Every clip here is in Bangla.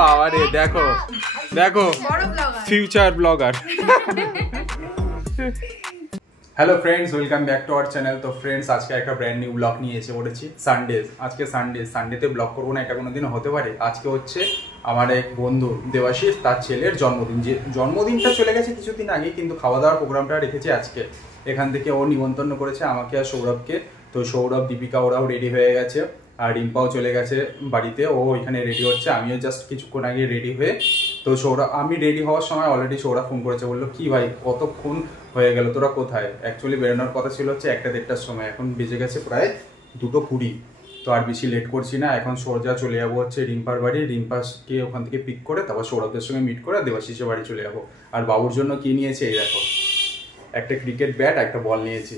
বাবা রে, দেখো দেখো future blogger. Hello friends, welcome back to our channel. তো ফ্রেন্ডস, আজকে একটা ব্র্যান্ড নিউ ব্লগ নিয়ে এসে পড়েছি। আজকে সানডেতে ব্লগ করবো না, এটা কোনোদিনও হতে পারে। আজকে হচ্ছে আমার এক বন্ধু দেবাশিস, তার ছেলের জন্মদিন। যে জন্মদিনটা চলে গেছে কিছুদিন আগে, কিন্তু খাওয়া দাওয়ার প্রোগ্রামটা রেখেছে আজকে। এখান থেকে ও নিমন্ত্রণ করেছে আমাকে আর সৌরভকে। তো সৌরভ, দীপিকা ওরাও রেডি হয়ে গেছে, আর রিম্পাও চলে গেছে বাড়িতে। ও ওইখানে রেডি হচ্ছে, আমিও জাস্ট কিছুক্ষণ আগে রেডি হয়ে। তো আমি রেডি হওয়ার সময় অলরেডি সৌরভ ফোন করেছে, বললো কি ভাই কতক্ষণ হয়ে গেল, তোরা কোথায়? অ্যাকচুয়ালি বেরোনোর কথা ছিল হচ্ছে 1-1:30টার সময়, এখন বেজে গেছে প্রায় 2:20। তো আর বেশি লেট করছি না, এখন সোজা চলে যাবো হচ্ছে রিম্পার বাড়ি। রিম্পাকে ওখান থেকে পিক করে তারপর সৌরভের সঙ্গে মিট করে দেবাশিসের বাড়ি চলে যাবো। আর বাবুর জন্য কি নিয়েছে এই দেখো, একটা ক্রিকেট ব্যাট, একটা বল নিয়েছি।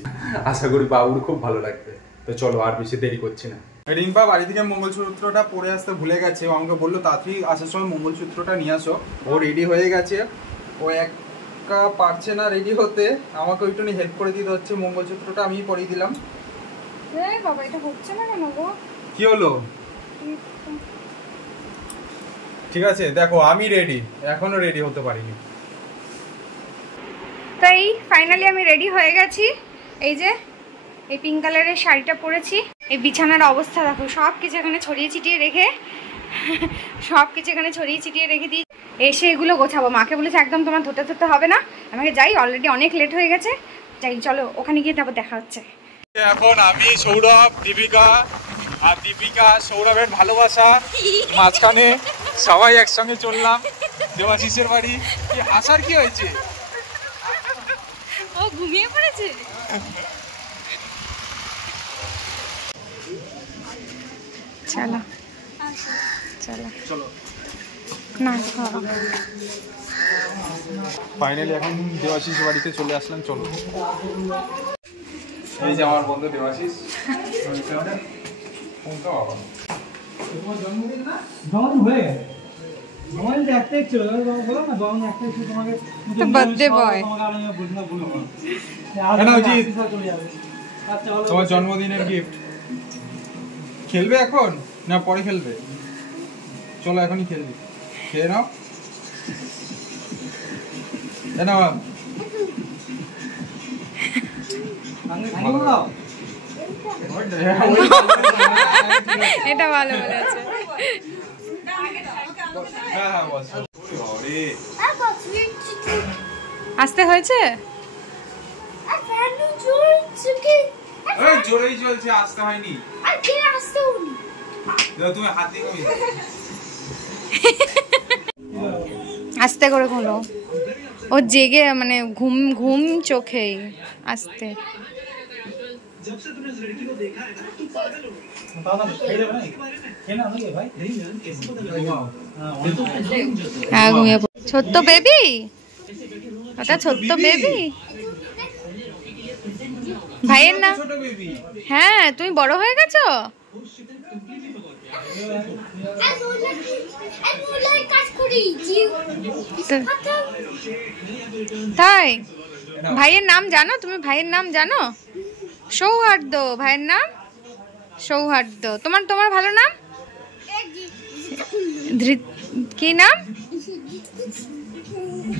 আশা করি বাবুর খুব ভালো লাগবে। তো চলো, আর বেশি দেরি করছি না। রিম্পা বাড়ি থেকে মঙ্গলসূত্রটা পরে আসতে ভুলে গেছে। ও আমাকে বললো তাড়াতাড়ি আসার সময় মঙ্গলসূত্রটা নিয়ে আসো। ও রেডি হয়ে গেছে, ও একা পারছে না রেডি হতে, আমাকে ওইটুকুনি হেল্প করে দিতে হচ্ছে। মঙ্গলসূত্রটা আমি পরিয়ে দিলাম। বাবা, এটা হচ্ছে না কেন গো? কি হলো? ঠিক আছে, দেখো আমি রেডি, এখনো রেডি হতে পারিনি। তাই ফাইনালি আমি রেডি হয়ে গেছি। এই যে এই পিঙ্ক কালারের শাড়িটা পরেছি। এই বিছানার অবস্থা দেখো, সব কিছু এখানে ছড়িয়ে ছিটিয়ে রেখে দিই। এসে এগুলো গোছাবো। মাকে বলেছে একদম তোমার ধরতে হবে না। আমাকে যাই, অলরেডি অনেক লেট হয়ে গেছে। যাই, চলো ওখানে গিয়ে তারপর দেখা হচ্ছে। এখন আমি, সৌরভ, দীপিকা, আর দীপিকা সৌরভের ভালোবাসা মাঝখানে সবাই একসঙ্গে চললাম দেবাশিসের বাড়ি। কি আসার কি হয়েছে? ও ঘুমিয়ে পড়েছে। চলো চলো চলো না, ফাইনালি এখন দেবাশিস বাড়িতে চলে আসলাম। চলো, এই যে আমার বন্ধু দেবাশিস। জন্মদিন না হয়ে তোমার জন্মদিনের গিফট। খেলবে এখন না পরে খেলবে? চলো এখনই খেলবি, খেয়ে নাও। এটা ভালো বলেছে। আসতে হয়েছে, জোরেই চলছে, আসতে হয়নি। তুমি হাত দিয়ে আস্তে করে হলো, ও জেগে মানে ঘুম চোখেই আসতে। ছোট্ট বেবি, ওটা ছোট্ট বেবি। ভাইয়ের নাম? হ্যাঁ, তুমি বড় হয়ে গেছো। তাই? ভাইয়ের নাম জানো তুমি? ভাইয়ের নাম জানো? সৌহার্দ্য। ভাইয়ের নাম সৌহার্দ্য। তোমার ভালো নাম কি নাম?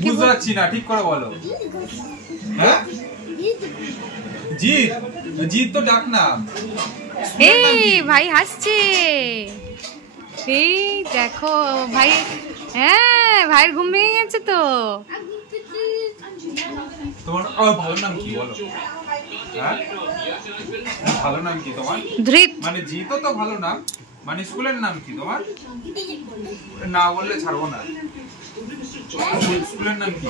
বুঝতে পারছি না, ঠিক করে বলো। হ্যাঁ, জিৎ। জিৎ তো ডাক নাম। এই ভাই হাসছে, এই দেখো ভাই। হ্যাঁ, ভাইয়ের ঘুম ভেঙে গেছে তো। তোমার ভালো নাম কি বলো? হ্যাঁ, ভালো নাম কি তোমার? ধৃত। মানে জিৎ তো ভালো নাম, মানে স্কুলের নাম কি তোমার? না বললে ছাড়বো না। স্কুলের নাম কি?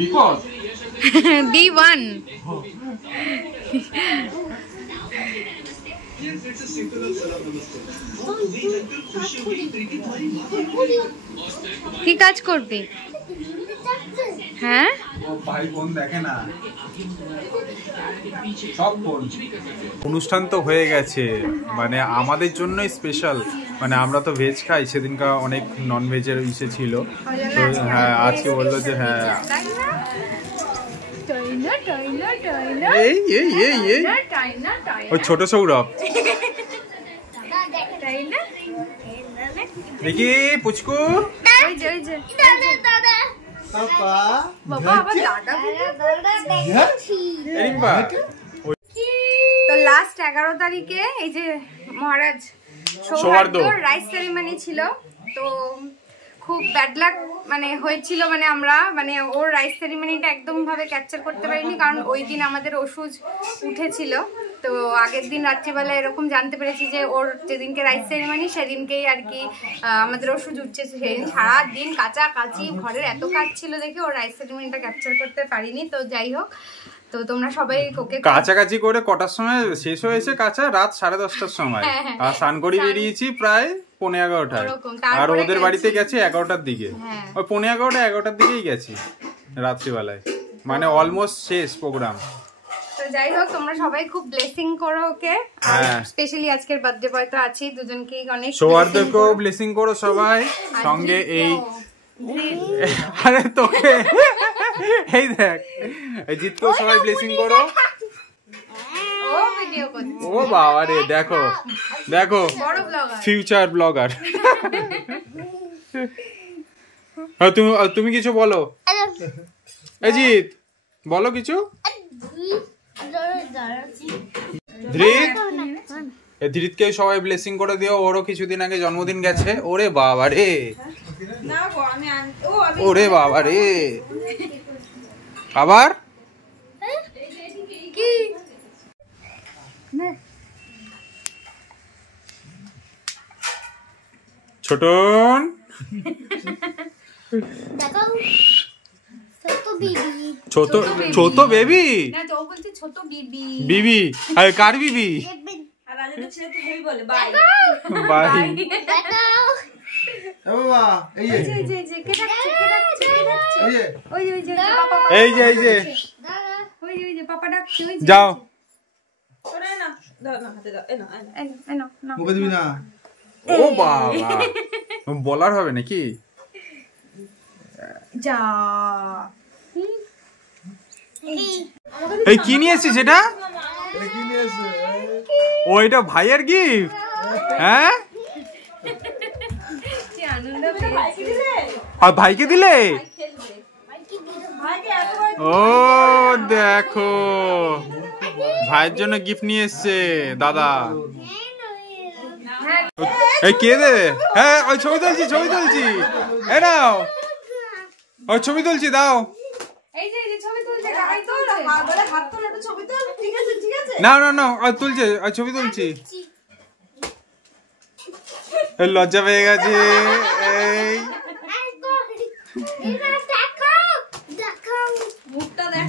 বিপদ। B1। কি কাজ করবি? হ্যাঁ, ভাই বোন দেখে না সব বোন। অনুষ্ঠান তো হয়ে গেছে, মানে আমাদের জন্যই স্পেশাল। মানে আমরা তো ভেজ খাই, সেদিনকার অনেক নন ভেজের ইসে ছিল। তো হ্যাঁ, আজকে বললো যে হ্যাঁ এই ওই ছোট সৌরভ। দেখি পুচকু। ওই যে বাবা আবার দাদা তো লাস্ট 11 তারিখে এই যে মহারাজ সৌহার্দ্যর রাইস সেরিমনি ছিল। তো খুব ব্যাড লাক মানে হয়েছিল, মানে আমরা মানে ওর রাইস সেরিমনিটা একদম ভাবে ক্যাপচার করতে পারিনি, কারণ ওই দিন আমাদের ওষুধ উঠেছিল। তো আগের দিন রাত্রিবেলা এরকম জানতে পেরেছি যে ওর যেদিনকে রাইস সেরিমনি সেদিনকেই আর কি আমাদের ওষুধ উঠছে। সেদিন সারাদিন কাচাকাচি ঘরের এত কাজ ছিল দেখে ওর রাইস সেরিমনিটা ক্যাপচার করতে পারিনি। তো যাই হোক, তো তোমরা সবাই ওকে কাছাকাছি করে কটার সময় শেষ হয়েছে কাঁচা? রাত 10:30টার সময়। আর স্নান করে বেরিয়েছি প্রায় 11:15টায়, আর ওদের বাড়িতে গেছি 11টার দিকে। ওই 11:15-11টার দিকেই গেছি রাত্রিবেলায়, মানে অলমোস্ট শেষ প্রোগ্রাম। তো যাই হোক, তোমরা সবাই খুব ব্লেসিং করো ওকে, আর স্পেশালি আজকের বার্থডে বয় তো আছি, দুজনকেই অনেক সৌহার্দ্যকেও ব্লেসিং করো সবাই, সঙ্গে এই আরে তোকে এই দেখ এই জিতকেও সবাই ব্লেসিং করো। ও বাবা রে, দেখো দেখো ফিউচার ব্লগার। তুমি কিছু বলো, এই জিৎ বলো কিছু। ধৃতকে সবাই ব্লেসিং করে দিও, ওরও কিছুদিন আগে জন্মদিন গেছে। ওরে বাবা রে, ওরে বাবা রে, আবার ছোটন ছোট ছোট বেবি, বিবি আরে কার বিবি? এই যে যাও, ও বাবা বলার হবে নাকি? যা এই কি নিয়ে এসেছিস এটা? ও এটা ভাইয়ের গিফট? হ্যাঁ, আর ভাইকে দিলে? ও দেখো, ভাইয়ের জন্য গিফট নিয়ে এসছে দাদা। এই কে দেবে? হ্যাঁ ওই ছবি তুলছি এ নাও, ওই ছবি তুলছি দাও। না না না তুলছে, ছবি তুলছি। লজ্জা পেয়ে গেছে। এই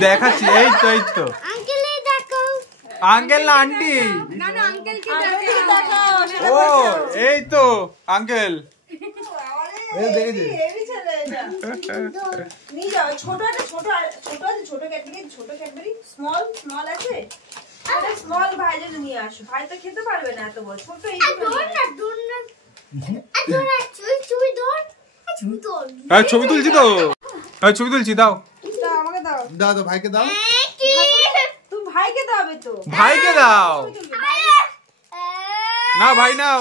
দেখাচ্ছি, এই তো আঙ্কেল না আন্টি? ও এই তো আঙ্কেল। ছবি তুলছি তো, ছবি তুলছি দাও। দাও ভাইকে দাও, ভাইকে দাও না, ভাই নাও।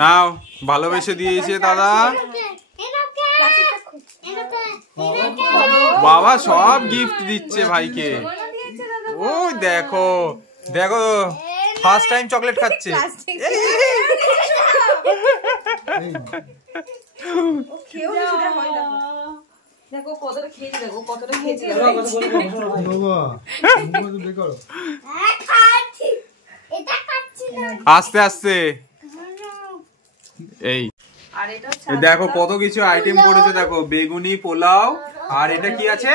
নাও ভালোবেসে দিয়েছে দাদা। বাবা সব গিফট দিচ্ছে ভাইকে। ও দেখো দেখো, ফার্স্ট টাইম চকলেট খাচ্ছে। আস্তে আস্তে এই দেখো কত কিছু আইটেম করেছে, দেখো বেগুনি পোলাও, আর এটা কি আছে?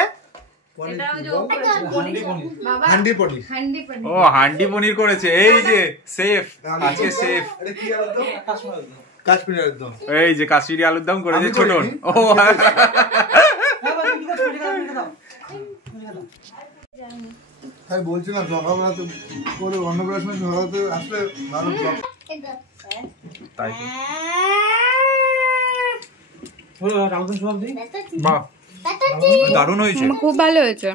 ও হান্ডি পনির করেছে। এই যে শেফ, আজকে শেফ এই যে কাশ্মীরি আলুর দম করেছে ছোটন। ও বলছিলাম সকালবেলা তো করে অন্নপ্রাশন সকালে আসলে ভালো। বাহ, দারুণ হয়েছে, খুব ভালো হয়েছে,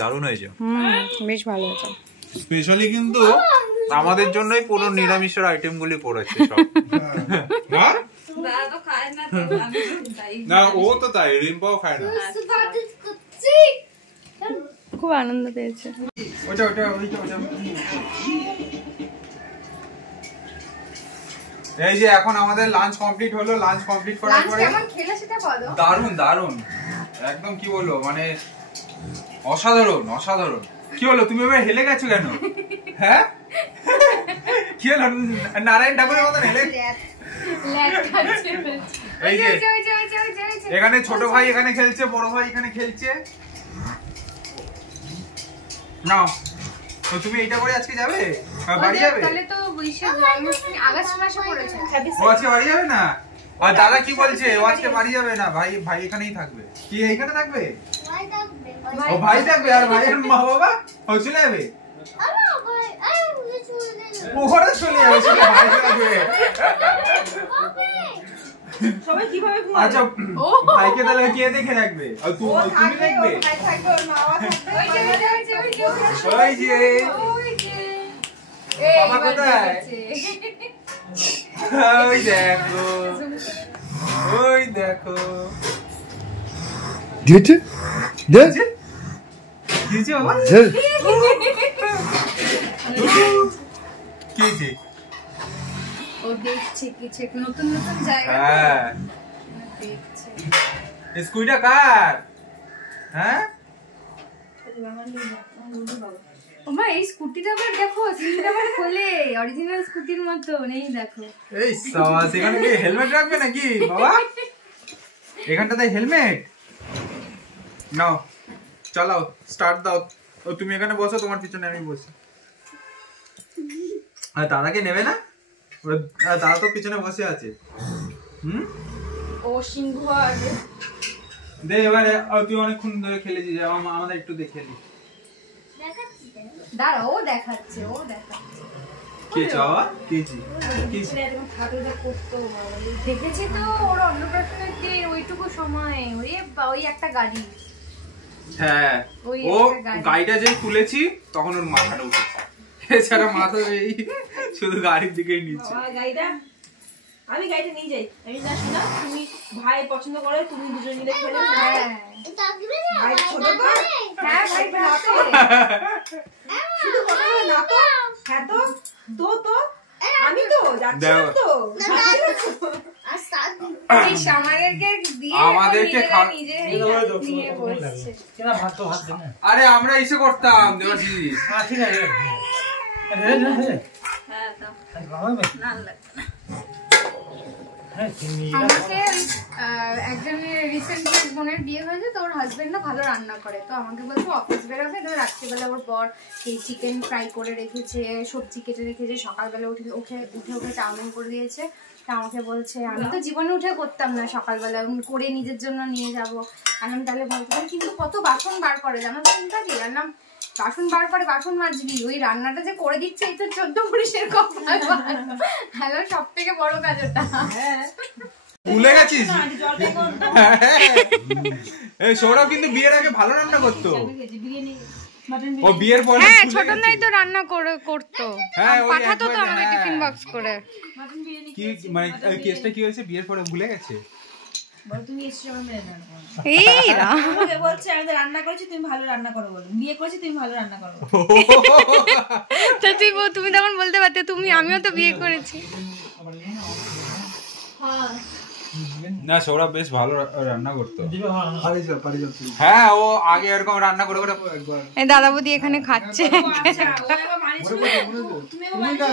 দারুণ হয়েছে। বেশ ভালো হয়েছে। স্পেশালি কিন্তু আমাদের জন্যই পুরো নিরামিষের আইটেম গুলি করেছে সব। হ্যাঁ? না ও তো তাই, রিম্পাও খায় না। খুব আনন্দ পেয়েছে। এই যে এখন আমাদের লাঞ্চ কমপ্লিট হলো, লাঞ্চ কমপ্লিট করার পরে কেমন খেলে সেটা বলো। দারুণ দারুণ, একদম কি বলবো, মানে অসাধারণ অসাধারণ। কি হলো, তুমি এবার হেলে গেছো কেন? হ্যাঁ কি হলো, নারায়ণ ঠাকুরের মতন হেলে? এই যে এখানে ছোট ভাই এখানে খেলছে, বড় ভাই এখানে খেলছে। নাও, তো তুমি এইটা করে আজকে যাবে বাড়ি যাবে? তাহলে তো জন্মাষ্টমী আগস্ট মাসে পড়েছে। ও আজকে বাড়ি যাবে না? আর দাদা কি বলছে, ও আজকে বাড়ি যাবে না, ভাই ভাই এখানেই থাকবে। কি এইখানে থাকবে? ও ভাই থাকবে, আর ভাইয়ের মা বাবা ও চলে যাবে, ওরা চলে যাবে, ভাই থাকবে। সবাই কিভাবে ঘুমাবে? আচ্ছা ভাইকে তাহলে কে দেখে রাখবে? আর তুমি দেখবে? ভাই থাকবে, ওর মা বাবা থাকবে। ওই যে বাবা কোথায়? ওই দেখো, ওই দেখো। দিয়েছে দিয়েছে দিয়েছে বাবা? কি যে ও দেখছে কিছু নতুন নতুন জায়গা হ্যাঁ, দেখছে। স্কুইটা কার? হ্যাঁ ওমা এই স্কুটিটা আবার দেখো, সিটটা আবার খোলে, অরিজিনাল স্কুটির মতো নেই দেখো। এই সাবাস, এখানে কি হেলমেট রাখবে নাকি বাবা? এখানটাতে হেলমেট নাও, চালাও, স্টার্ট দাও। ও তুমি এখানে বসো, তোমার পিছনে আমি বসি। আর দাদাকে নেবে না? দাদা তো পিছনে বসে আছে। ও সিংহ আগে দে এবারে, তুই অনেকক্ষণ ধরে খেলেছিস, আমাদের একটু দেখে নি। দাঁড়া, ও দেখাচ্ছে, ও দেখাচ্ছে। কে চাওয়া কেজি দেখেছি তো ওর অন্নপ্রাশনের দিন ওইটুকু সময়, ওই একটা গাড়ি। হ্যাঁ, ওই ও একটা গাড়ি। গাড়িটা যেই তুলেছি তখন ওর মাথাটা উঠেছে, এছাড়া মাথা এই শুধু গাড়ির দিকেই নিচ্ছে। আমি গাড়িটা নিয়ে যাই, আমি না শোনা তুমি ভাই পছন্দ করে, তুমি দুজন মিলে খেলে। ভাই ছোট তো, হ্যাঁ ভাই ভালো। শুধু কথা বলে না তো। হ্যাঁ তো তো তো আমি তো যাচ্ছি না তো। আমাদেরকে আরে আমরা এসে করতাম দেবাশিস। ঠিক আছে আমাকে একজনের রিসেন্টলি এক বোনের বিয়ে হয়েছে, তো ওর হাজবেন্ড না ভালো রান্না করে, তো আমাকে বলছে অফিস বেরোবে, তো রাত্রিবেলা ওর পর এই চিকেন ফ্রাই করে রেখেছে, সবজি কেটে রেখেছে, সকালবেলা উঠে উঠে চাউমিন করে দিয়েছে। তা আমাকে বলছে আমি তো জীবনে উঠে করতাম না, সকালবেলা করে নিজের জন্য নিয়ে যাবো। আনলাম তাহলে বলতে পারি, কিন্তু কত বাসন বার করে জানো চিন্তা কি? আনলাম বাসন বার করে বাসন মাজবি, ওই রান্নাটা যে করে দিচ্ছে এই তো 14 পুরুষের কপাল। হ্যালো, সব থেকে বড় কাজ ওটা। ভুলে গেছিস? এই সৌরভ কিন্তু বিয়ের আগে ভালো রান্না করতো, ও বিয়ের পরে হ্যাঁ ছোট নাই তো রান্না করতো, হ্যাঁ পাঠাতো তো আমাদের টিফিন বক্স করে। কি মানে কেসটা কি হয়েছে, বিয়ের পরে ভুলে গেছে? তুমি এসছো আমার মেয়ে রান্না করো, এই আমাকে বলছে আমি তো রান্না করেছি, তুমি ভালো রান্না করো বলো, বিয়ে করেছি তুমি ভালো রান্না করো। তো তুমি তখন বলতে পারতে আমিও তো বিয়ে করেছি। না সৌরভ বেশ ভালো রান্না করতো। হ্যাঁ ও আগে এরকম রান্না করে করে এই দাদা বৌদি এখানে খাচ্ছে।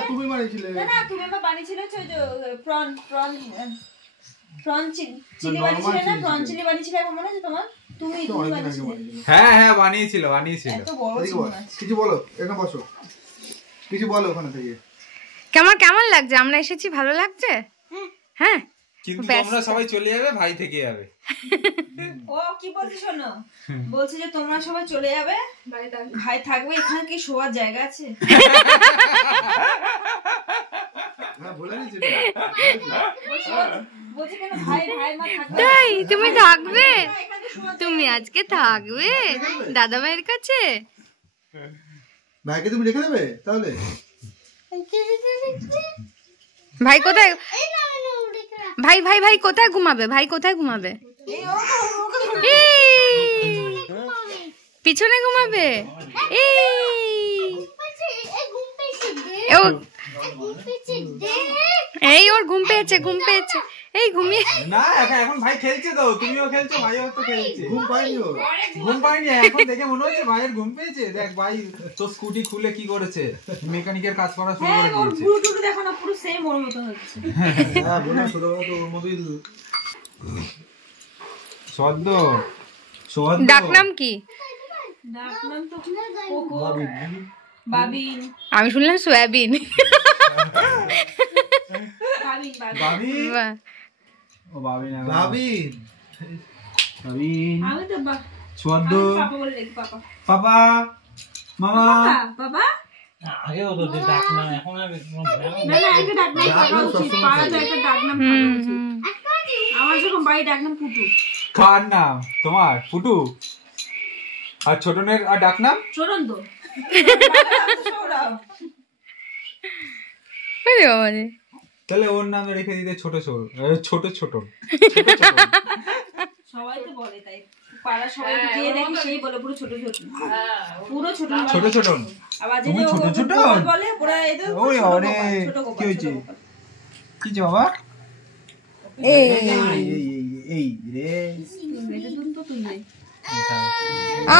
তুমি বানিয়েছিলে না তুমি আমার বানিয়েছিলে প্রন চিলি বানিয়েছিলে না, প্রন চিলি বানিয়েছিলে এখন মনে আছে তোমার? তুমি বানিয়েছিলে? হ্যাঁ হ্যাঁ বানিয়েছিল। এত বড় ছিল না। কিছু বলো, এখানে বসো, কিছু বলো ওখানে থেকে। কেমন লাগছে? আমরা এসেছি, ভালো লাগছে? হ্যাঁ কিন্তু তোমরা সবাই চলে যাবে, ভাই থেকে যাবে। ও কি বলছে শোনো, বলছে যে তোমরা সবাই চলে যাবে, ভাই থাকবে, এখানে কি শোয়ার জায়গা আছে? বলছে কেন ভাই মা থাকবে তাই তুমি থাকবে, তুমি আজকে থাকবে দাদা ভাইয়ের কাছে? ভাইকে তুমি রেখে দেবে তাহলে? ভাই কোথায়, ভাই ভাই ভাই কোথায় ঘুমাবে, ভাই কোথায় ঘুমাবে? পিছনে ঘুমাবে। এই ওর ঘুম পেয়েছে, ঘুম পেয়েছে, এই ঘুমিয়ে না এখন ভাই খেলছে তো, তুমিও খেলছো, ভাইও তো খেলছে। ঘুম পাইনি ও, ঘুম পাইনি, এখন দেখে মনে হচ্ছে ভাইয়ের ঘুম পেয়েছে। দেখ ভাই তো স্কুটি খুলে কি করেছে, মেকানিকের কাজ করা শুরু করে ওর দিয়েছে। পুরো টুকু দেখো না, পুরো সেম ওর মতো হচ্ছে। হ্যাঁ বোনা ছোটবেলা তো ওর মতোই। সদ্য ডাক নাম কি? ডাকনাম তো কোকো, বাবিন। আমি শুনলাম সোয়াবিন। বাবিন বাহ। ও বাবিন, ভাবিন বাবিন আমি তো সদ্য পাপা বলে দেখি, পাপা পাপা মামা। বাবা আগে তো ডাক না, এখন আর না একটা ডাকনাম থাকা উচিত, পাড়াতে একটা ডাকনাম থাকা উচিত। আমার যখন বাড়ি ডাকনাম পুটু। কার নাম তোমার? ফুটু। আর ছোটনের আর ডাক নাম চরন্ত। তাহলে ওর নাম রেখে দিতে ছোট ছোট ছোট ছোট। সবাই তো বলে তাই, পাড়া সবাই যে দেখি সেই বলে পুরো ছোট ছোট, পুরো ছোট ছোট ছোট। আবার তুমি ছোট ছোট বলে পুরো এই তো ওই আরে ছোট গোপাল, কি হয়েছে? ছোট গোপাল। কি যে বাবা এই রে এটা তুমি তো তুই নেই।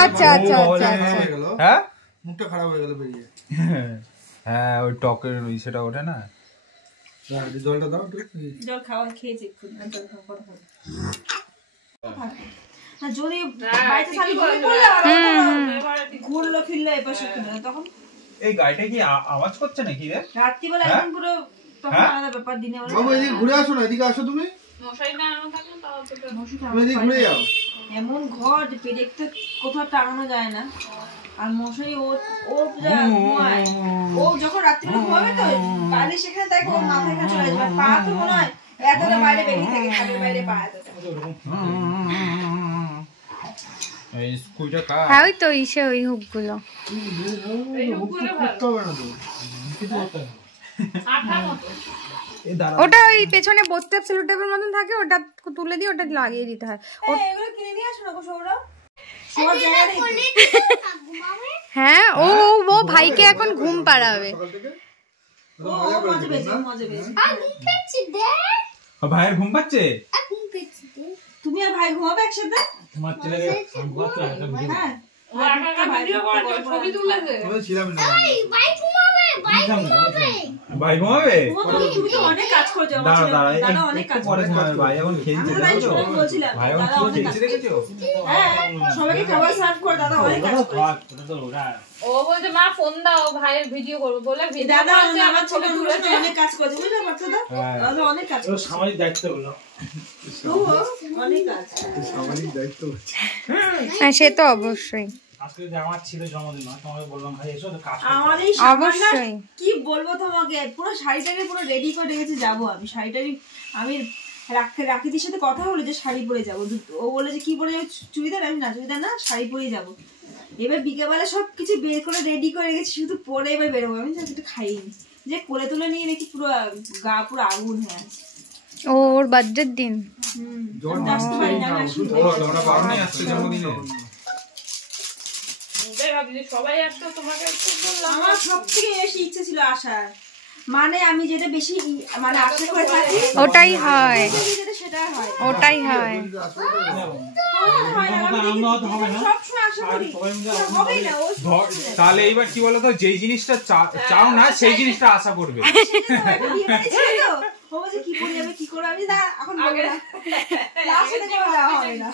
আচ্ছা আচ্ছা আচ্ছা আচ্ছা। হয়ে গেল, হ্যাঁ মুখটা খারাপ হয়ে গেল বেরিয়ে। হ্যাঁ ওই টকের ওই সেটা ওঠে না। জলটা দাও একটু। জল খাওয়া খেয়েছি একটু, জল খাওয়া কথা বল। না যদি বাড়িতে খালি ঘুরলো ফিরলো এপাশে সেখানে, তখন এই গাড়িটা কি আওয়াজ করছে নাকি রে? রাত্রিবেলা হ্যাঁ? একদম পুরো তখন হ্যাঁ? আলাদা ব্যাপার, দিনে বাবু এদিকে ঘুরে আসো না, এদিকে আসো তুমি, তুমি এদিকে ঘুরে যাও। এমন ঘর যে পেরেকটা কোথাও টাঙানো যায় না, আর মশাই ও যা ঘুমায়, ও যখন রাত্রিবেলা ঘুমাবে তো কালি সেখানে তাই ওর মাথায় কাছে চলে যাবে, পা তো মনে হয় এতটা বাইরে বেরিয়ে থাকে, খাটের বাইরে পা এতটা। এই স্কুলটা কার? হ্যাঁ ওই তো ইসে ওই হুকগুলো। করতে হবে না তো। এই দাঁড়া ওটা ওই পেছনে বোস্টেপ সেলোটেপের মতন থাকে, ওটা তুলে দিয়ে ওটা লাগিয়ে দিতে হয়। এগুলো কিনে নিয়ে আসো না গো সৌরভ, সবার জায়গা নেই। হ্যাঁ ও ও ভাইকে এখন ঘুম পাড়াবে। সকাল থেকে ও মজা পেয়েছে, মজা পেয়েছে। ভাইয়ের ঘুম পাচ্ছে? তুমি আর ভাই ঘুমাবে একসাথে? তোমার ছেলেকে ঘুমাতে একটা ভিডিও হ্যাঁ আমি ছিলাম না। ভাই ঘুমাবে? তুমি তো অনেক কাজ করছো, আমার দাঁড়া ছেলে- দাঁড়া দাদা অনেক একটু কাজ পরে করে। ঘুমাবে। ভাই এখন খেলছে আমি তাই দেখো তো? বলছিলাম, ভাই এখন দাদা কি অনেক কাজ খেলছে দেখেছো? হ্যাঁ, সবাইকে খাবার সার্ভ করে, দাদা অনেক কাজ করে। ওটা তো ওরা ও বলছে মা ফোন দাও ভাইয়ের ভিডিও করবো বলে ভিডিও দাদা করছে, আমার ছেলে ছবি তুলেছে, তুলেছে। অনেক কাজ করেছে, বুঝলে পারছো তো? হ্যাঁ। দাদা অনেক কাজ ও করেছে, সামাজিক দায়িত্ব হলো। তবুও অনেক কাজ। সামাজিক দায়িত্ব। হ্যাঁ সে তো অবশ্যই আজকে যে আমার ছেলের জন্মদিন হয়, তোমাকে বললাম ভাই এসো তো কাজ করতে। আমার এই সাবান না, অবশ্যই। কি বলবো তোমাকে, পুরো শাড়িটাকে পুরো রেডি করে রেখেছে, যাবো আমি শাড়িটারি। আমি রাকিদির সাথে কথা বলে যে শাড়ি পরে যাবো, ও বলে যে কি পরে যাবো, চুড়িদার? আমি না চুড়িদার না, শাড়ি পরেই যাবো। এবার বিকেলবেলা সবকিছু বের করে রেডি করে রেখেছি, শুধু পরে এবার বেরোবো। আমি একটু খাইনি, যে কোলে তুলে নিয়ে দেখি পুরো গা পুরো আগুন হয়ে আছে। ও ওর বার্থডের দিন। যখন আমি আসতে পারি না, আমি আসতে ও পারি না। তোমরা বারণই আসছে জন্মদিনে। ওটাই ভাবছি সবাই আসতো তোমাকে একটু বললাম। আমার সব থেকে বেশি ইচ্ছে ছিল আসার, মানে আমি যেটা বেশি মানে আশা করে থাকি ওটাই হয়, যেটা সেটা হয়। ওটাই হয়। হয় না, আমি আনন্দ হতে হবে না। সবসময় আশা করি, সবাই মিলে হবেই না, ও তাহলে এইবার কি বলতো, যেই জিনিসটা চাও না সেই জিনিসটা আশা করবে। ও বলছে কি পরে যাবে, কি করে, আমি না এখন বলবো না, লাস্টে থেকে আমার যাওয়া হবে না,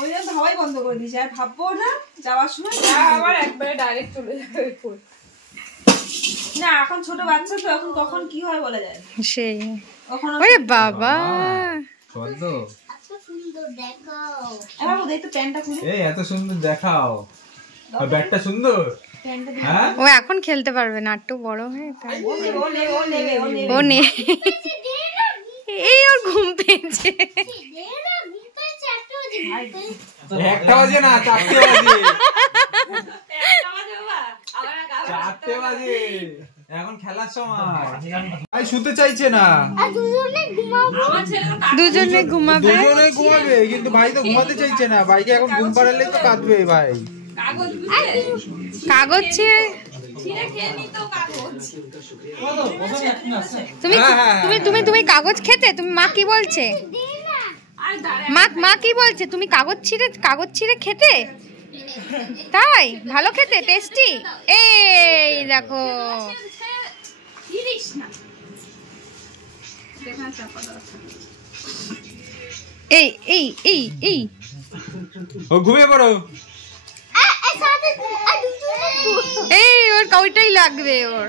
ওই জন্য ভাবাই বন্ধ করে দিয়েছি, আর ভাববো না যাওয়ার সময়। আবার একবারে ডাইরেক্ট চলে যাবে। না এখন ছোট বাচ্চা তো, এখন কখন কি হয় বলা যায় না। সেই কখনো ওরে বাবা সদ্য এবার ওদের তো প্যান্টটা খুলে, এই এত সুন্দর দেখাও, আর ব্যাগটা সুন্দর। প্যান্টটা হ্যাঁ ও এখন খেলতে পারবে না, একটু বড় হয়ে তাই। ও নেবে, ও নেবে, ও নেবে। ও নে এই ওর ওর ঘুম পেয়েছে। 1টা বাজে না, 4টে বাজে। 4টে বাজে, এখন খেলার সময়। ভাই শুতে চাইছে না। দুজনে ঘুমাবে। দুজনে ঘুমাবে, কিন্তু ভাই তো ঘুমাতে চাইছে না। ভাইকে এখন ঘুম পাড়ালে তো কাঁদবে ভাই। কাগজ ছিঁড়ে তুমি কাগজ খেতে? তুমি মা কি বলছে? মা কি বলছে? তুমি কাগজ ছিঁড়ে খেতে? তাই ভালো খেতে, টেস্টি। এই দেখো, এই এই এই এই ও ঘুমিয়ে পড়ো। এই ওর ওইটাই লাগবে ওর।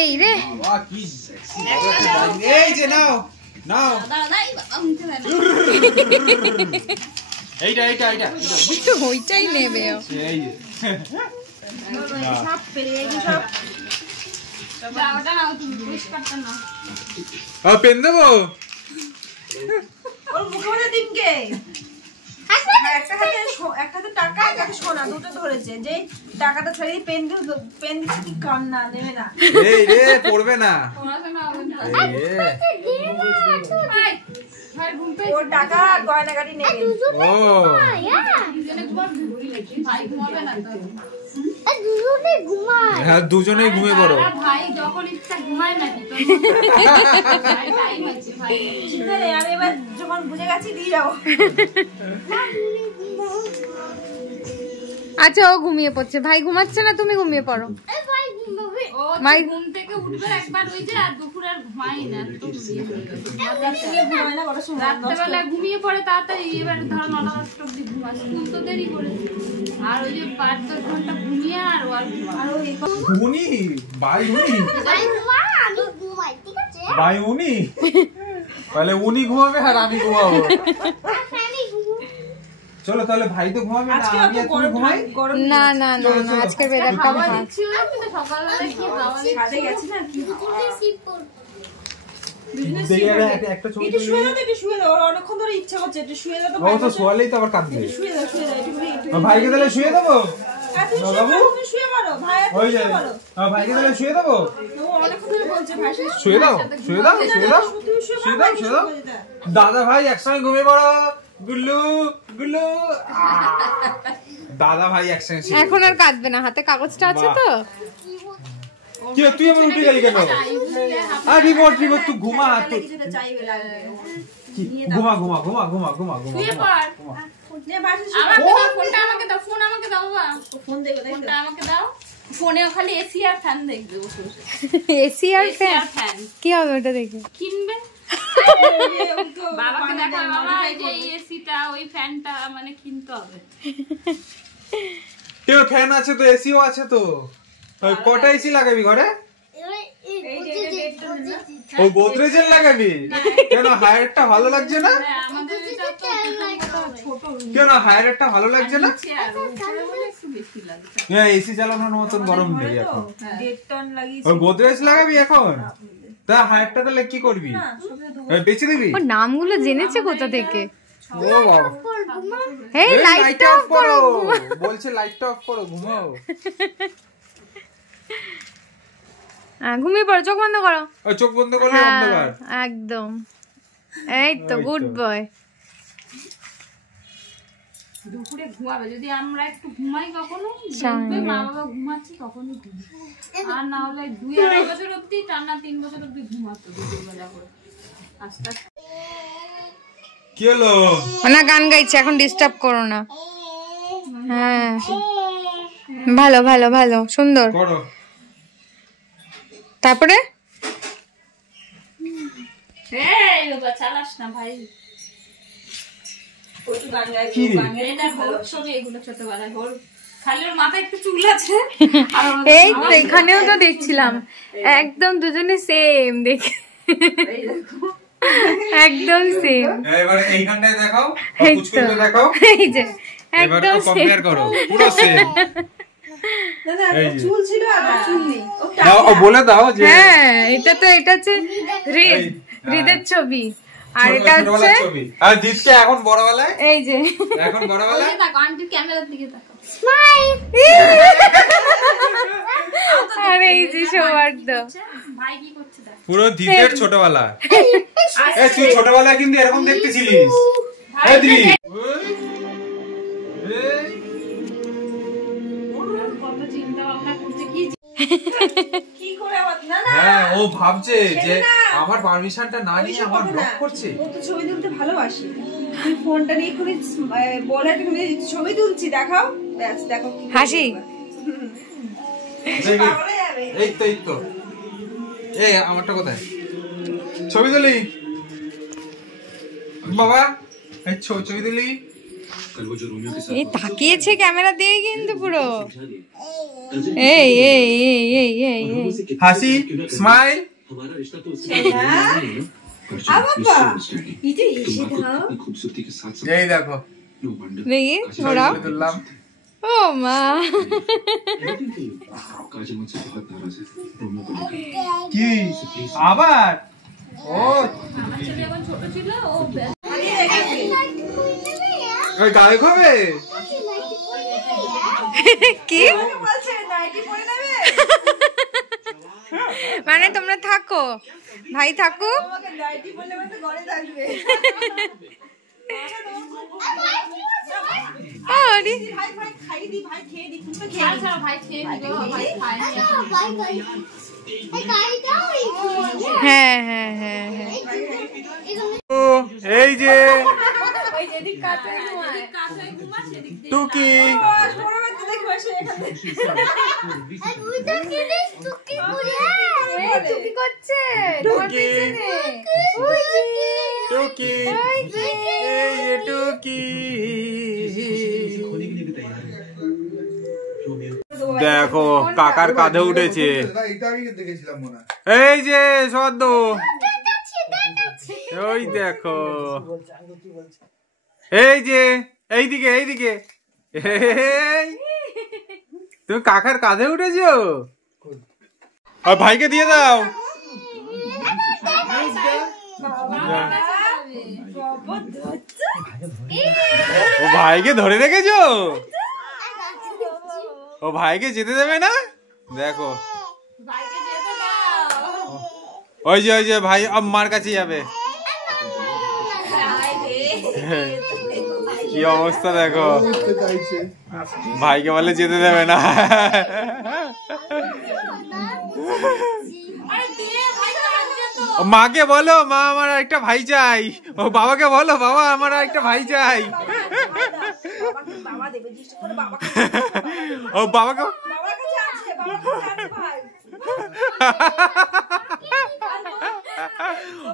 এই রে এই যে নাও নাও, এইটা এইটা এইটা ওইটাই নেবে ও। এই যে পেন দেবো। ওর মুখে মধ্যে দিনকে একটা হাতে টাকা, একটা সোনা, দুটো ধরেছে। যে টাকাটা ছেড়ে পেন দিচ্ছে, কি কান্না, নেবে না। এই রে পড়বে না। ওর টাকা আর গয়নাগাটি নেবে। ও হ্যাঁ, দুজনেই ঘুমিয়ে পড়ো। ভাই যখন ইচ্ছা ঘুমায় নাকি? চিন্তা নেই, আমি এবার যখন বুঝে গেছি দিয়ে যাবো। আচ্ছা ও ঘুমিয়ে পড়ছে, ভাই ঘুমাচ্ছে না, তুমি ঘুমিয়ে পড়ো। ভাই ঘুম থেকে উঠবে একবার, ওই যে আর দুপুর আর ঘুমাই না। রাত্রেবেলা ঘুমিয়ে পড়ে তাড়াতাড়ি, এবার ধরো 9টা-10টা অব্দি ঘুমায়, স্কুল তো দেরি করে। আর ওই যে 5-10 ঘন্টা ঘুমিয়ে আর উনি ভাই, উনি তাহলে উনি ঘুমাবে আর আমি ঘুমাবো। চলো তাহলে, ভাই তো ঘুমাবে না, আমি আর তুমি ঘুমাই। না না না না, আজকে বেদারটা ভাত। সকালবেলা কি হাওয়া ছাদে গেছি না, কি একটা ছবি একটু শুয়ে দাও, একটু শুয়ে দাও। ওর অনেকক্ষণ ধরে ইচ্ছা করছে, একটু শুয়ে দাও। ও তো শোয়ালেই তো আবার কাঁদবে। শুয়ে দাও, শুয়ে দাও, একটু ভাইকে তাহলে শুয়ে দেবো। তুমি শুয়ে পড়ো, ভাই আর তুমি শুয়ে পড়ো। ভাইকে তাহলে শুয়ে দেবো। ও অনেকক্ষণ ধরে বলছে ভাই শুয়ে দাও, শুয়ে দাও, শুয়ে দাও, তুমি শুয়ে শুয়ে পড়ো, দাও, শুয়ে দাও। দাদা ভাই একসঙ্গে ঘুমিয়ে পড়ো। গুল্লু গুল্লু, দাদা ভাই একসঙ্গে। এখন আর কাঁদবে না, হাতে কাগজটা আছে তো। কি তুই আমার উঠে গেলি কেন? আর রিমোট তুই ঘুমা, তুই কিছুটা চাইবে লাগবে। ঘুমা ঘুমা ঘুমা ঘুমা ঘুমা ঘুমা। শুয়ে পড়। নে বাসে ফোনটা আমাকে দাও, ফোন আমাকে দাও বাবা। ফোন দেখো, দেখো। ফোনটা আমাকে দাও। ফোনে খালি এসি আর ফ্যান দেখবে বসে বসে। এসি আর ফ্যান ফ্যান কি হবে ওটা দেখে? কিনবে। বাবাকে দেখাবে, বাবা এই যে এই এসিটা ওই ফ্যানটা মানে কিনতে হবে। কেউ ফ্যান আছে তো, এসিও আছে তো। কটা এসি লাগাবি ঘরে? ও গোদরেজের লাগাবি কেন? হায়ারটা ভালো লাগছে না? আমাদের এটা তো ছোট রুম। কেন হায়ারটা ভালো লাগছে না? আর উপরে বলে একটু বেশি লাগছে। হ্যাঁ, এসি চালানোর মতন গরম নেই এখন। 1.5 টন লাগিয়েছি। ও গোদরেজ লাগাবি এখন? তা হায়ারটা তাহলে কি করবি? বেচে দিবি? ও নামগুলো জেনেছে কোথা থেকে? ও বাবা, এই লাইটটা অফ করো। বলছে লাইটটা অফ করো, ঘুমাও। ঘুমিয়ে পড়ো, চোখ বন্ধ করো। ও চোখ বন্ধ করলে অন্ধকার। একদম, এই তো গুড বয়। দুপুরে ঘুমাবে, যদি আমরা একটু ঘুমাই কখনো, দেখবে মা বাবা ঘুমাচ্ছি তখনই ঘুমাবে। আর না হলে 2-2.5 বছর অব্দি, টানা 3 বছর অব্দি ঘুমাতো দুপুরবেলা করে। আস্তে আস্তে কি হলো? না গান গাইছে, এখন ডিস্টার্ব করো না। হ্যাঁ ভালো ভালো ভালো, সুন্দর। করো। তারপরে এই বাবা চালাস না ভাই। কি রে? এটা হোর ছবি, এগুলো ছোটবেলায় হোর। খালি ওর মাথায় একটু চুল আছে। এই তো এখানেও তো দেখছিলাম, একদম দুজনে সেম দেখে, একদম সেম। এবারে এইখানটায় দেখাও, এই তো, কুচকুচে দেখাও। এই যে এবার কম্পেয়ার করো পুরো সেম। চুল ছিল আর চুল নেই। ও বলে দাও যে হ্যাঁ এটা হচ্ছে হৃদের ছবি, আর এটা হচ্ছে ছবি। আর জিতকে এখন বড়বেলায়, এই যে এখন বড়বেলায় তাকো আন্টির ক্যামেরার দিকে তাকো। আর এই যে সৌহার্দ্য। ভাই কি করছে দেখ। পুরো জিতের ছোটবেলা। এই তুই ছোটবেলায় কিন্তু এরকম দেখতে ছিলিস। এই দিদি কত চিন্তা ভাবনা করছে কি কি করে আবার না না হ্যাঁ ও ভাবছে যে আমার পারমিশনটা না নিয়ে আমার ব্লক করছে। ও তো ছবি তুলতে ভালোবাসে। তুই ফোনটা নিয়ে এক্ষুনি বলে ছবি তুলছি দেখাও, ব্যাস দেখো কি হাসি। পাগলে যাবে। এই তো এই আমারটা কোথায় ছবি তুলি বাবা, এই ছবি তুলি। এই তাকিয়েছে ক্যামেরা দিয়ে কিন্তু পুরো। এই এই এই এই এই হাসি স্মাইল। এই দেখো দেখি ওরাও। তুললাম। ও মা কি আবার ও আমার ছেলে যখন ছোট ছিল ও ওই গায়ক হবে কি বলছে নাইটি পরে নেবে, মানে তোমরা থাকো, ভাই থাকো। আমাকে নাইটি পরলে মানে ঘরে থাকবে। আরে ভাই ভাই খাই দি, ভাই খেয়ে দি, তুমি ছাড় ছাড় ভাই খেয়ে নিল, ভাই খায়। হ্যাঁ হ্যাঁ হ্যাঁ হ্যাঁ এই যে ওই যেদিক কাছে ঘুমায় কাছে ঘুমা সেদিক দিয়ে টুকি টুকি করছে তোমার টুকি। পিছনে। ওই যে টুকি ওই যে এই যে টুকি। দেখো কাকার কাঁধে উঠেছে। এটা আমি দেখেছিলাম মনে হয়। এই যে সদ্য ওই দেখো, এই যে এইদিকে এইদিকে তুমি কাকার কাঁধে উঠেছো। আর ভাইকে দিয়ে দাও। ও ভাইকে ধরে রেখেছো, ও ভাইকে যেতে দেবে না। দেখো ভাইকে যেতে দাও। ওই যে ভাই আম্মার কাছে যাবে। কি অবস্থা দেখো, উঠতে চাইছে। ভাইকে বলে যেতে দেবে না। আরে দিয়ে ভাই কাঁদছে তো। ও মাকে বলো মা আমার একটা ভাই চাই। ও বাবাকে বলো বাবা আমার একটা ভাই চাই। বাবা দেবে, জিজ্ঞেস করে বাবাকে। ও বাবাকে বাবার কাছে আছে, বাবার কাছে আছে ভাই।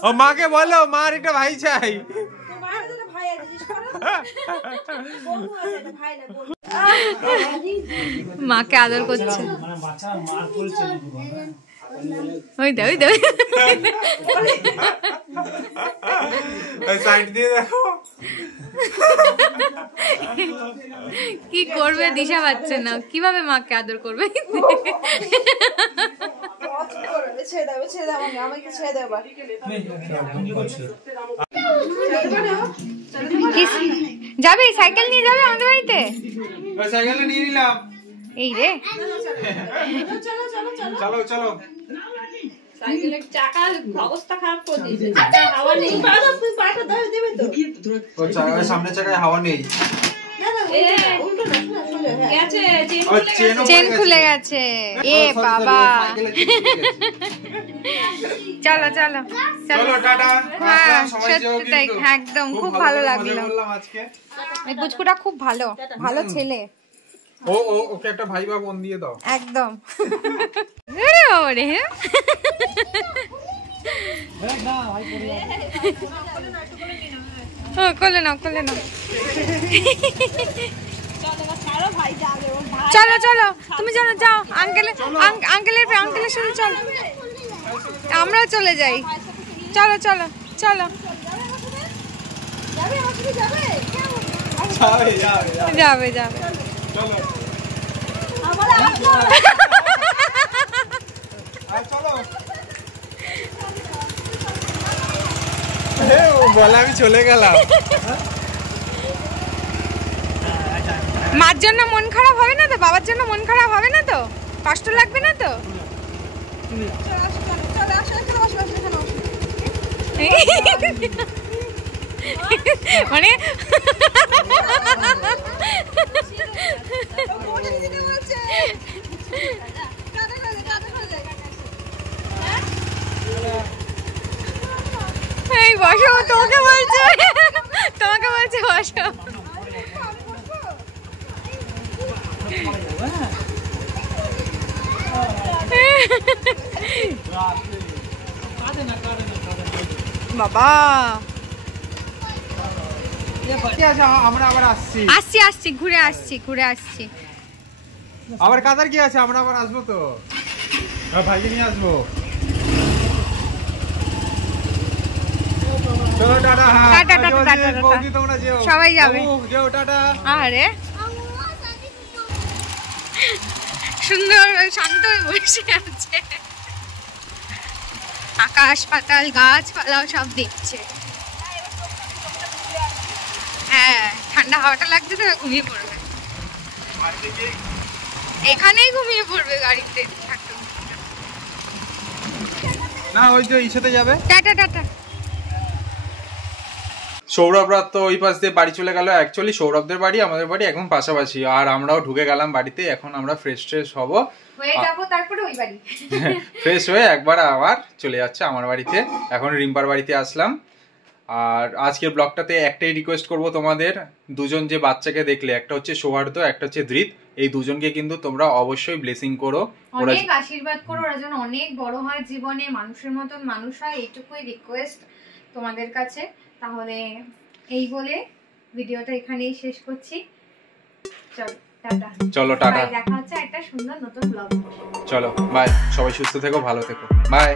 ও মাকে বলো মার একটা ভাই চাই। তোর মায়ের কাছে একটা ভাই আছে, জিজ্ঞেস করো। বন্ধু আছে একটা ভাই না বন্ধু। মাকে আদর করছে। মানে বাচ্চা মার করছে ওই দে ওই দে সাইড দিয়ে দেখো কি করবে দিশা পাচ্ছে না, কিভাবে মাকে আদর করবে। ছেড়ে দাও, ছেড়ে দাও, আমাকে ছেড়ে দাও এবার। কি করছে যাবে সাইকেল নিয়ে যাবে আমাদের বাড়িতে। ওই সাইকেলটা নিয়ে নিলাম। এই রে চলো চলো সাইকেলের চাকার অবস্থা খারাপ করে দিয়েছে, চাকায় হাওয়া নেই। তুই পাটা দাও, দেবে তো। ও চাকার সামনে চাকায় হাওয়া নেই। না না উল্টো না, সোজা, হ্যাঁ। গেছে চেন ও খুলে গেছে। চেন খুলে গেছে। এ বাবা চলো চলো চলো টাটা। হ্যাঁ সবাই যেও সত্যি তাই, কিন্তু। একদম খুব মজা ভালো লাগলো। করলাম আজকে। এই পুচকুটা খুব ভালো ভালো ছেলে ওকে একটা ভাই বা বোন দিয়ে দাও। একদম। আরে বাবা রে, ও কোলে নাও কোলে নাও। চলো চলো তুমি চলো যাও, আঙ্কেলের সাথে চলো, আমরাও চলে যাই। চলো চলো চলো যাবে যাবে চলো বলে আমি চলে গেলাম। মার জন্য মন খারাপ হবে না তো? বাবার জন্য মন খারাপ হবে না তো? কষ্ট লাগবে না তো? মানে এই বসো, তোমাকে বলছে বসো। বাবা আমরা আবার আসছি আসছি ঘুরে আসছি। আবার কাতার কি আছে, আমরা আবার আসবো তো, ভাইকে নিয়ে আসবো। চলো টাটা। বৌদি তোমরা যেও, সবাই যাবে। যেও টাটা। আরে সুন্দর শান্ত হয়ে বসে আছে, আকাশ পাতাল গাছপালাও সব দেখছে। হ্যাঁ ঠান্ডা হাওয়াটা লাগছে তো, ঘুমিয়ে পড়বে এখানেই, ঘুমিয়ে পড়বে গাড়িতে থাকতে। না ওই যে ইসাতে যাবে। Tata tata. সৌরভরা তো ওই পাশ দিয়ে বাড়ি চলে গেল। অ্যাকচুয়ালি সৌরভদের বাড়ি আমাদের বাড়ি এখন পাশাপাশি, আর আমরাও ঢুকে গেলাম বাড়িতে। এখন আমরা ফ্রেশ হব, হয়ে যাবো, তারপরে ওই বাড়ি ফ্রেশ হয়ে একবার আবার চলে যাচ্ছে আমার বাড়িতে। এখন রিম্পার বাড়িতে আসলাম। আর আজকের ব্লগটাতে একটাই রিকোয়েস্ট করব তোমাদের, দুজন যে বাচ্চাকে দেখলে, একটা হচ্ছে সৌহার্দ্য, একটা হচ্ছে ধৃত, এই দুজনকে কিন্তু তোমরা অবশ্যই ব্লেসিং করো, অনেক আশীর্বাদ করো, ওরা যেন অনেক বড় হয় জীবনে, মানুষের মতন মানুষ হয়, এইটুকুই রিকোয়েস্ট তোমাদের কাছে। তাহলে এই বলে ভিডিওটা এখানেই শেষ করছি। চলো টাটা, দেখা হচ্ছে একটা সুন্দর নতুন ব্লগ। চলো বাই, সবাই সুস্থ থেকো, ভালো থেকো, বাই।